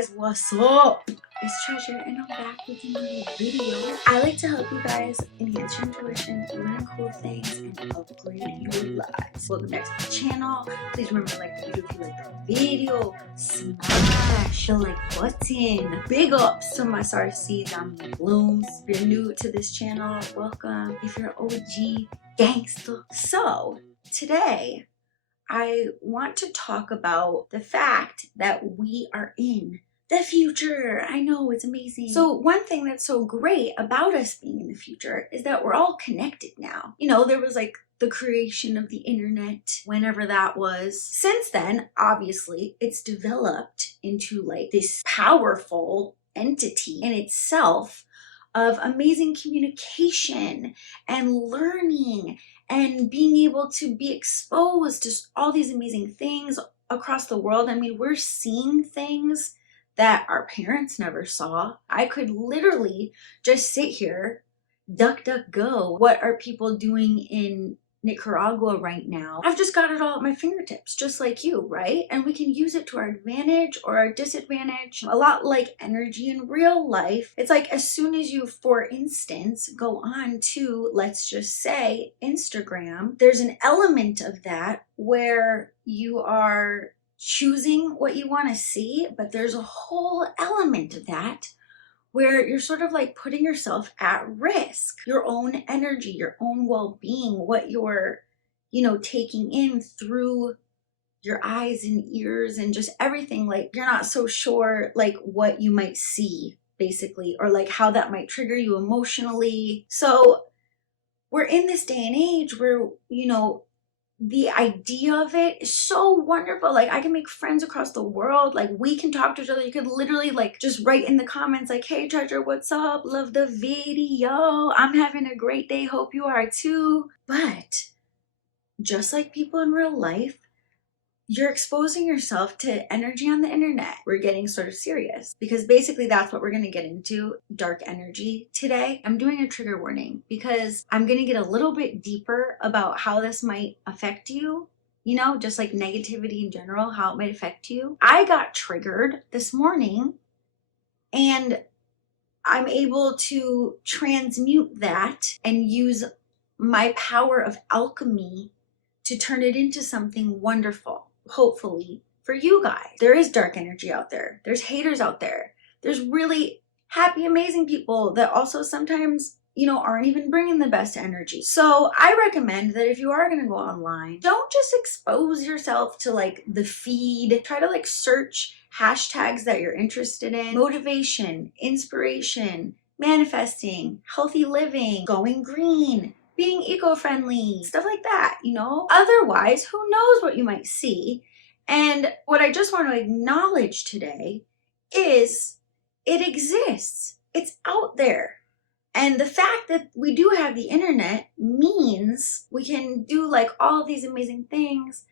guys, what's up? It's Treasure and I'm back with another video. I like to help you guys enhance your intuition, learn cool things, and upgrade your lives. Welcome back to the channel. Please remember to like the video if you like the video. Smash the like button. Big ups to my Sarcies on blooms. If you're new to this channel, welcome. If you're OG gangster. So today I want to talk about the fact that we are in the future. I know, it's amazing. So one thing that's so great about us being in the future is that we're all connected now. You know, there was like the creation of the internet, whenever that was. Since then, obviously, it's developed into like this powerful entity in itself of amazing communication and learning and being able to be exposed to all these amazing things across the world. I mean, we're seeing things that our parents never saw. I could literally just sit here, duck, duck, go. What are people doing in Nicaragua right now? I've just got it all at my fingertips, just like you, right? And we can use it to our advantage or our disadvantage. A lot like energy in real life. It's like as soon as you, for instance, go on to, let's just say, Instagram, there's an element of that where you are choosing what you want to see, but there's a whole element of that where you're sort of like putting yourself at risk, your own energy, your own well-being, what you're, you know, taking in through your eyes and ears and just everything. Like you're not so sure like what you might see basically, or like how that might trigger you emotionally. So we're in this day and age where, you know, the idea of it is so wonderful. Like I can make friends across the world. Like we can talk to each other. You could literally like just write in the comments like, hey Treasure, what's up? Love the video. I'm having a great day. Hope you are too. But just like people in real life, you're exposing yourself to energy on the internet. We're getting sort of serious because basically that's what we're going to get into, dark energy today. I'm doing a trigger warning because I'm going to get a little bit deeper about how this might affect you, you know, just like negativity in general, how it might affect you. I got triggered this morning and I'm able to transmute that and use my power of alchemy to turn it into something wonderful. Hopefully for you guys. There is dark energy out there. There's haters out there. There's really happy, amazing people that also sometimes, you know, aren't even bringing the best energy. So I recommend that if you are going to go online, don't just expose yourself to like the feed. Try to like search hashtags that you're interested in. Motivation, inspiration, manifesting, healthy living, going green, being eco-friendly, stuff like that, you know? Otherwise, who knows what you might see? And what I just want to acknowledge today is it exists. It's out there. And the fact that we do have the internet means we can do like all of these amazing things,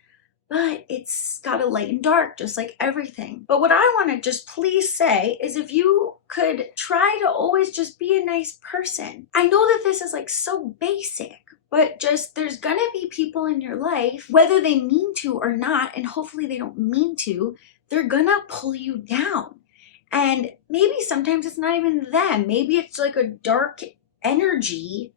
but it's got a light and dark, just like everything. But what I want to just please say is if you could try to always just be a nice person. I know that this is like so basic, but just there's gonna be people in your life, whether they mean to or not, and hopefully they don't mean to, they're gonna pull you down. And maybe sometimes it's not even them. Maybe it's like a dark energy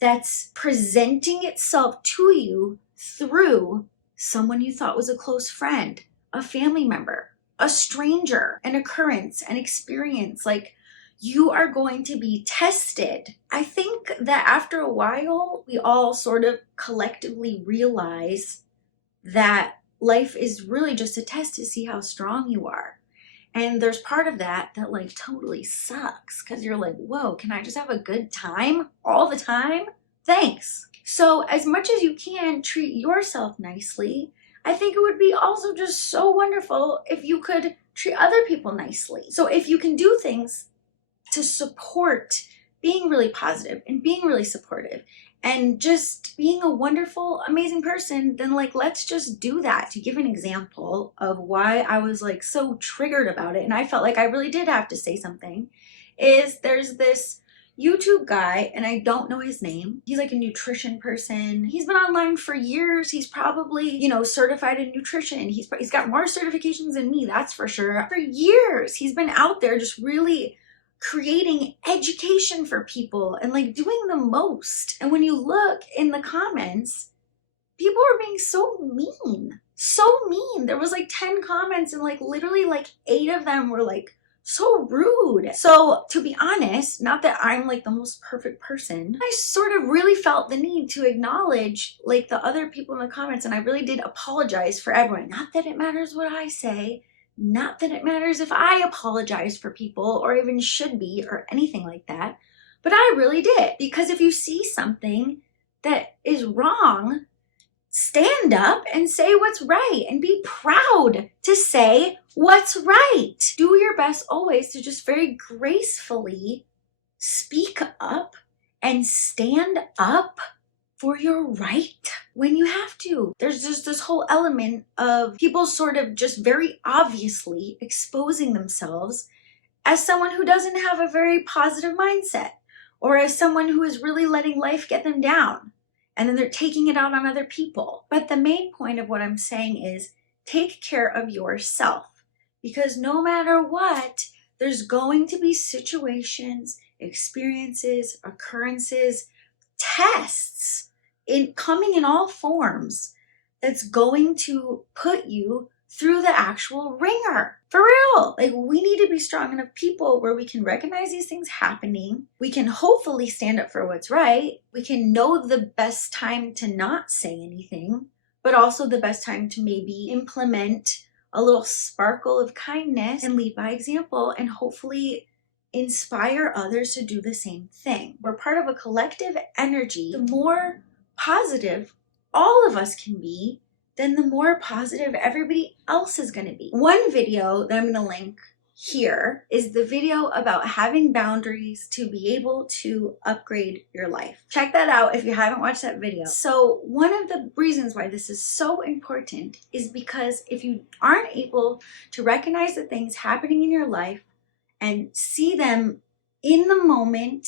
that's presenting itself to you through someone you thought was a close friend, a family member, a stranger, an occurrence, an experience. Like you are going to be tested. I think that after a while, we all sort of collectively realize that life is really just a test to see how strong you are. And there's part of that like totally sucks because you're like, whoa, can I just have a good time all the time? Thanks. So as much as you can treat yourself nicely, I think it would be also just so wonderful if you could treat other people nicely. So if you can do things to support being really positive and being really supportive and just being a wonderful, amazing person, then like, let's just do that. To give an example of why I was like so triggered about it, and I felt like I really did have to say something, is there's this YouTube guy, and I don't know his name. He's like a nutrition person. He's been online for years. He's probably, you know, certified in nutrition. He's got more certifications than me, that's for sure. For years, he's been out there just really creating education for people and like doing the most. And when you look in the comments, people were being so mean. So mean. There was like 10 comments and like literally like 8 of them were like so rude. So to be honest, not that I'm like the most perfect person, I sort of really felt the need to acknowledge like the other people in the comments, and I really did apologize for everyone. Not that it matters what I say, not that it matters if I apologize for people or even should be or anything like that, but I really did. Because if you see something that is wrong, stand up and say what's right and be proud to say what's right. Do your best always to just very gracefully speak up and stand up for your right when you have to. There's just this whole element of people sort of just very obviously exposing themselves as someone who doesn't have a very positive mindset, or as someone who is really letting life get them down. And then they're taking it out on other people. But the main point of what I'm saying is take care of yourself, because no matter what, there's going to be situations, experiences, occurrences, tests coming in all forms that's going to put you through the actual ringer. For real. Like, we need to be strong enough people where we can recognize these things happening. We can hopefully stand up for what's right. We can know the best time to not say anything, but also the best time to maybe implement a little sparkle of kindness and lead by example, and hopefully inspire others to do the same thing. We're part of a collective energy. The more positive all of us can be, then the more positive everybody else is going to be. One video that I'm going to link here is the video about having boundaries to be able to upgrade your life. Check that out if you haven't watched that video. So one of the reasons why this is so important is because if you aren't able to recognize the things happening in your life and see them in the moment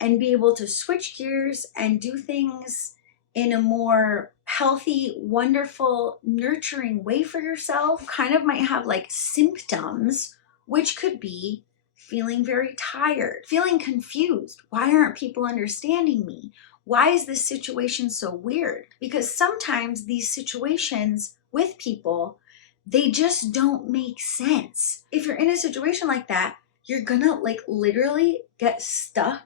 and be able to switch gears and do things in a more healthy, wonderful, nurturing way for yourself, kind of might have like symptoms, which could be feeling very tired, feeling confused. Why aren't people understanding me? Why is this situation so weird? Because sometimes these situations with people, they just don't make sense. If you're in a situation like that, you're gonna like literally get stuck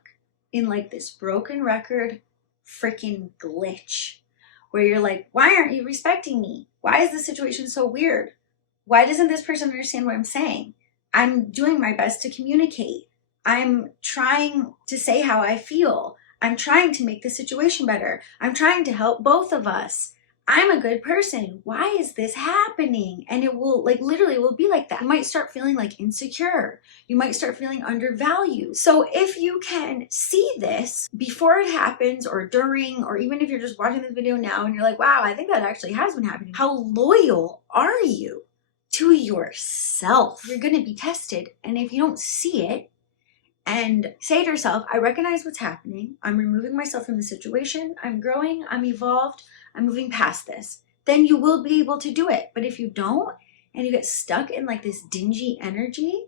in like this broken record freaking glitch where you're like, why aren't you respecting me? Why is this situation so weird? Why doesn't this person understand what I'm saying? I'm doing my best to communicate. I'm trying to say how I feel. I'm trying to make the situation better. I'm trying to help both of us. I'm a good person. Why is this happening? And it will like literally will be like that. You might start feeling like insecure. You might start feeling undervalued. So if you can see this before it happens or during, or even if you're just watching this video now and you're like, wow, I think that actually has been happening. How loyal are you to yourself? You're going to be tested. And if you don't see it and say to yourself, I recognize what's happening. I'm removing myself from the situation. I'm growing. I'm evolved. I'm moving past this. Then you will be able to do it. But if you don't, and you get stuck in like this dingy energy,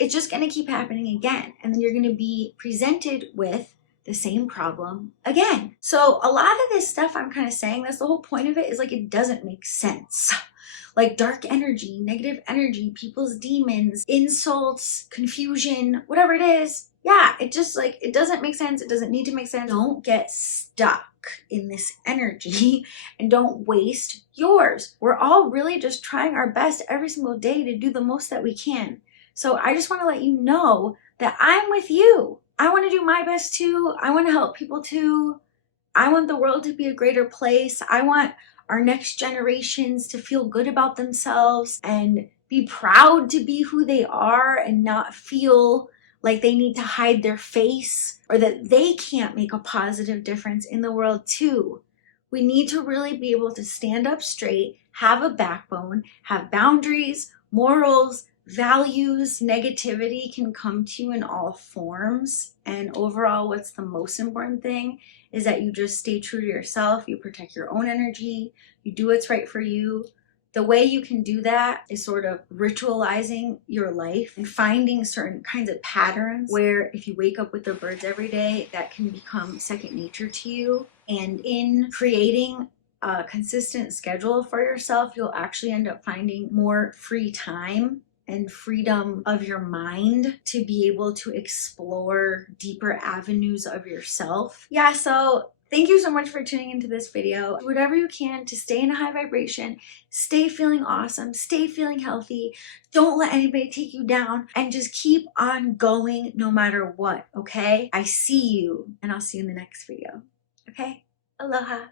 it's just going to keep happening again. And then you're going to be presented with the same problem again. So a lot of this stuff I'm kind of saying, that's the whole point of it, is like it doesn't make sense. Like dark energy, negative energy, people's demons, insults, confusion, whatever it is. Yeah, it just like, it doesn't make sense. It doesn't need to make sense. Don't get stuck in this energy and don't waste yours. We're all really just trying our best every single day to do the most that we can. So I just want to let you know that I'm with you. I want to do my best too. I want to help people too. I want the world to be a greater place. I want our next generations to feel good about themselves and be proud to be who they are and not feel like they need to hide their face or that they can't make a positive difference in the world too. We need to really be able to stand up straight, have a backbone, have boundaries, morals, values. Negativity can come to you in all forms, and overall what's the most important thing is that you just stay true to yourself, you protect your own energy, you do what's right for you. The way you can do that is sort of ritualizing your life and finding certain kinds of patterns where if you wake up with the birds every day, that can become second nature to you. And in creating a consistent schedule for yourself, you'll actually end up finding more free time and freedom of your mind to be able to explore deeper avenues of yourself. Yeah, so thank you so much for tuning into this video. Do whatever you can to stay in a high vibration, stay feeling awesome, stay feeling healthy. Don't let anybody take you down, and just keep on going no matter what, okay? I see you, and I'll see you in the next video, okay? Aloha.